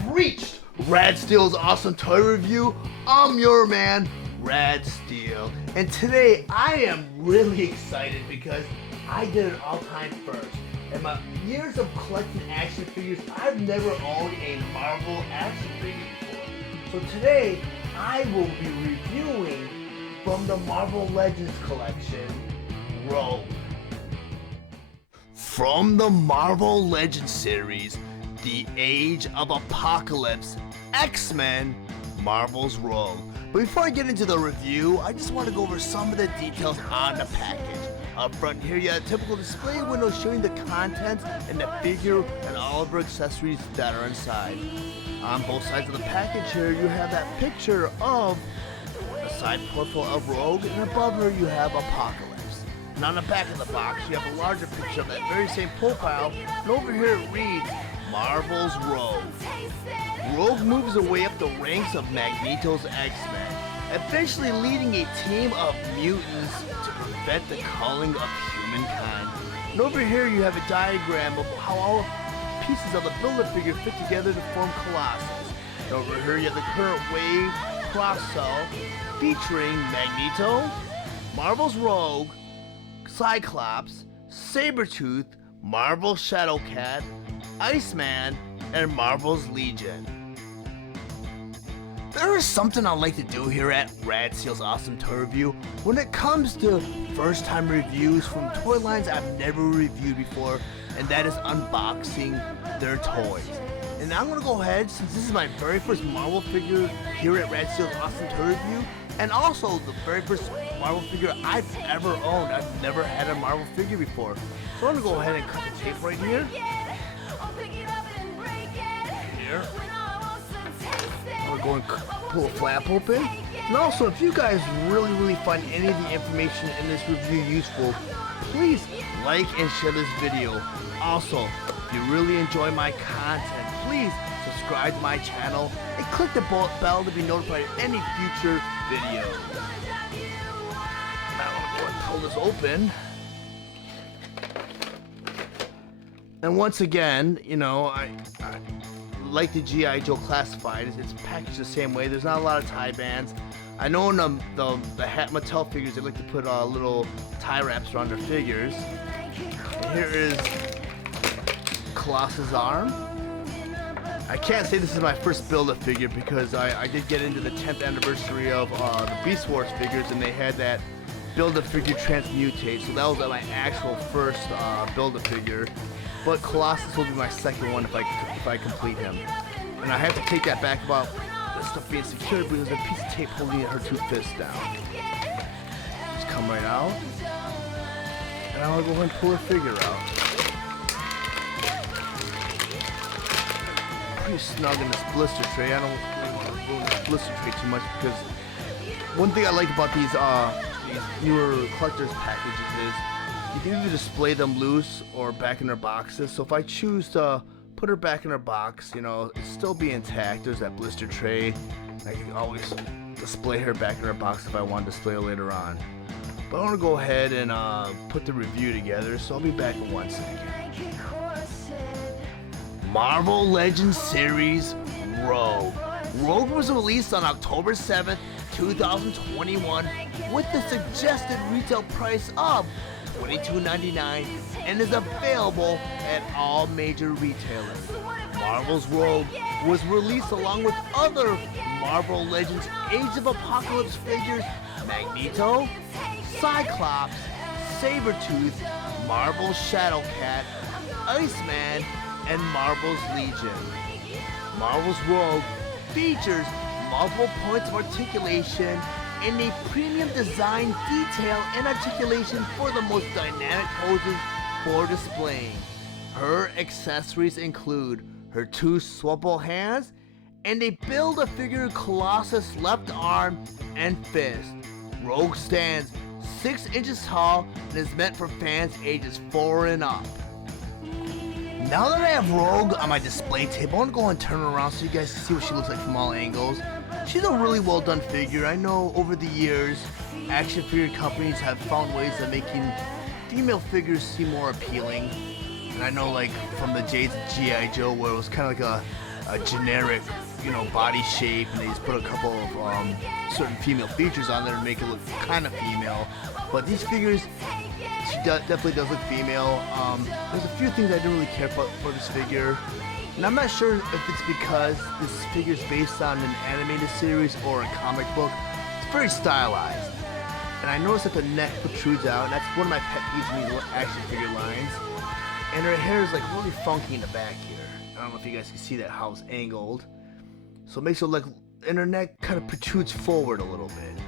have reached Rad Steel's awesome toy review. I'm your man, Rad Steel, and today I am really excited because I did an all-time first. In my years of collecting action figures, I've never owned a Marvel action figure before. So today, I will be reviewing from the Marvel Legends collection, Rogue. From the Marvel Legends series, The Age of Apocalypse, X-Men, Marvel's Rogue. But before I get into the review, I just want to go over some of the details on the package. Up front here, you have a typical display window showing the contents and the figure and all of the accessories that are inside. On both sides of the package here, you have that picture of a side profile of Rogue, and above her you have Apocalypse. And on the back of the box, you have a larger picture of that very same profile, and over here it reads, Marvel's Rogue. Rogue moves her way up the ranks of Magneto's X-Men, eventually leading a team of mutants to prevent the culling of humankind. And over here you have a diagram of how all pieces of the Build-A-Figure fit together to form Colossus. And over here you have the current wave cross-cell featuring Magneto, Marvel's Rogue, Cyclops, Sabretooth, Marvel's Shadowcat, Iceman, and Marvel's Legion. There is something I like to do here at Rad Steel's Awesome Toy Review when it comes to first time reviews from toy lines I've never reviewed before, and that is unboxing their toys. And I'm going to go ahead, since this is my very first Marvel figure here at Rad Steel's Awesome Toy Review, and also the very first Marvel figure I've ever owned. I've never had a Marvel figure before. So I'm going to go ahead and cut the tape right here. Here. I'm going to go and pull a flap open. And also, if you guys really find any of the information in this review useful, please like and share this video. Also, if you really enjoy my content, please subscribe to my channel and click the bell to be notified of any future videos. Now I'm going to pull this open. And once again, you know, I like the G.I. Joe Classified, it's packaged the same way. There's not a lot of tie bands. I know in the Mattel figures, they like to put little tie wraps around their figures. And here is Colossus' arm. I can't say this is my first Build-A-Figure because I did get into the 10th anniversary of the Beast Wars figures, and they had that Build-A-Figure Transmutate, so that was my actual first Build-A-Figure. But Colossus will be my second one if I complete him. And I have to take that back about this stuff being secured because there's a piece of tape holding her two fists down. Just come right out. And I'm gonna go ahead and pull her figure out. Pretty snug in this blister tray. I don't really want to ruin this blister tray too much because one thing I like about these newer collector's packages is you can either display them loose or back in their boxes. So if I choose to put her back in her box, you know, it'll still be intact. There's that blister tray. I can always display her back in her box if I want to display her later on. But I want to go ahead and put the review together, so I'll be back in 1 second. Marvel Legends Series Rogue. Rogue was released on October 7th, 2021 with the suggested retail price of $22.99 and is available at all major retailers. Marvel's Rogue was released along with other Marvel Legends Age of Apocalypse figures, Magneto, Cyclops, Sabretooth, Marvel's Shadowcat, Iceman, and Marvel's Legion. Marvel's Rogue features multiple points of articulation and a premium design detail and articulation for the most dynamic poses for displaying. Her accessories include her two swappable hands and a Build-A-Figure Colossus left arm and fist. Rogue stands 6 inches tall and is meant for fans ages 4 and up. Now that I have Rogue on my display table, I want to go and turn her around so you guys can see what she looks like from all angles. She's a really well done figure. I know over the years, action figure companies have found ways of making female figures seem more appealing. And I know, like, from the J's of G.I. Joe, where it was kind of like a generic, body shape, and they just put a couple of certain female features on there and make it look kind of female. But these figures, she definitely does look female. There's a few things I didn't really care for this figure, and I'm not sure if it's because this figure is based on an animated series or a comic book. It's very stylized, and I noticed that the neck protrudes out, and that's one of my pet peeves in these action figure lines. And her hair is like really funky in the back here. I don't know if you guys can see that, how it's angled. So it makes it look, and her neck kind of protrudes forward a little bit.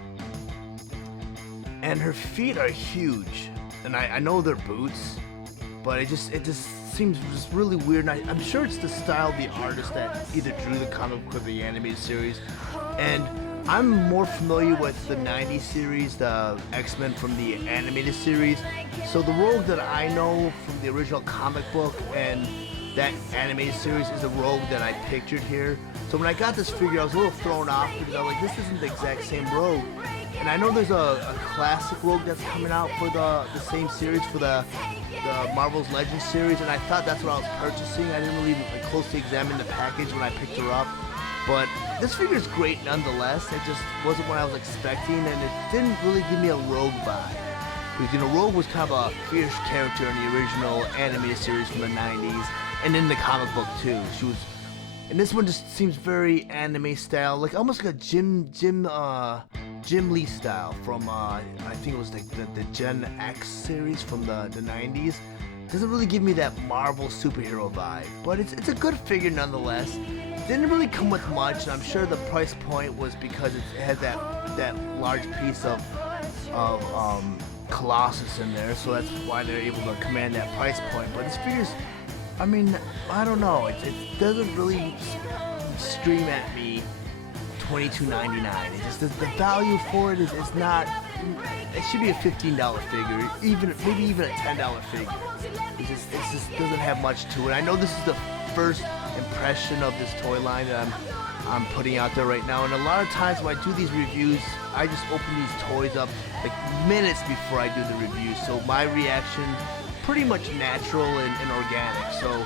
And her feet are huge. And I know they're boots, but it just seems just really weird. And I'm sure it's the style of the artist that either drew the comic book or the animated series. And I'm more familiar with the 90s series, the X-Men from the animated series. So the Rogue that I know from the original comic book and that animated series is the Rogue that I pictured here. So when I got this figure, I was a little thrown off because I was like, this isn't the exact same Rogue. And I know there's a classic Rogue that's coming out for the same series, for the Marvel's Legends series, and I thought that's what I was purchasing. I didn't really closely examine the package when I picked her up. But this figure is great nonetheless. It just wasn't what I was expecting, and it didn't really give me a Rogue vibe. Because, Rogue was kind of a fierce character in the original animated series from the 90s, and in the comic book too. She was, and this one just seems very anime style, like almost like a Jim Lee style from I think it was the Gen X series from the 90s. Doesn't really give me that Marvel superhero vibe, but it's a good figure nonetheless. Didn't really come with much, and I'm sure the price point was because it had that large piece of Colossus in there, so that's why they're able to command that price point. But this figure's, I mean, I don't know, it doesn't really scream at me $22.99. It's just the value for it is not. It should be a $15 figure, maybe even a $10 figure. It just doesn't have much to it. I know this is the first impression of this toy line that I'm putting out there right now, and a lot of times when I do these reviews, I just open these toys up like minutes before I do the review, so my reaction pretty much natural and organic. So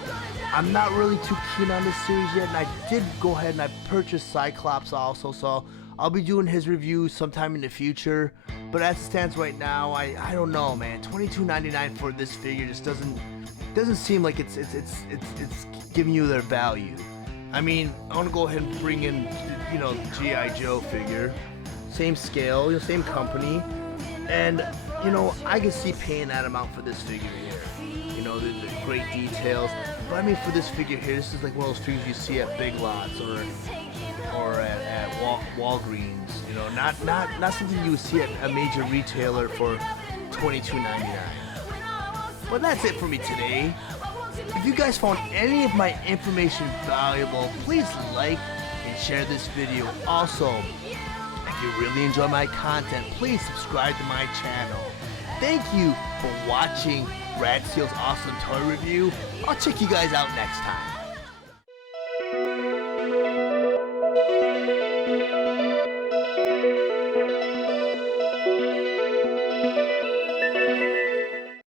I'm not really too keen on this series yet, and I did go ahead and I purchased Cyclops also, so I'll be doing his review sometime in the future. But as it stands right now, I don't know, man. $22.99 for this figure just doesn't seem like it's giving you their value. I mean, I want to go ahead and bring in, G.I. Joe figure, same scale, same company, and I can see paying that amount for this figure here. The great details. But I mean, for this figure here, this is like one of those figures you see at Big Lots or at Walgreens. Not something you would see at a major retailer for $22.99. But that's it for me today. If you guys found any of my information valuable, please like and share this video. Also, if you really enjoy my content, please subscribe to my channel. Thank you for watching Rad Seal's awesome toy review. I'll check you guys out next time.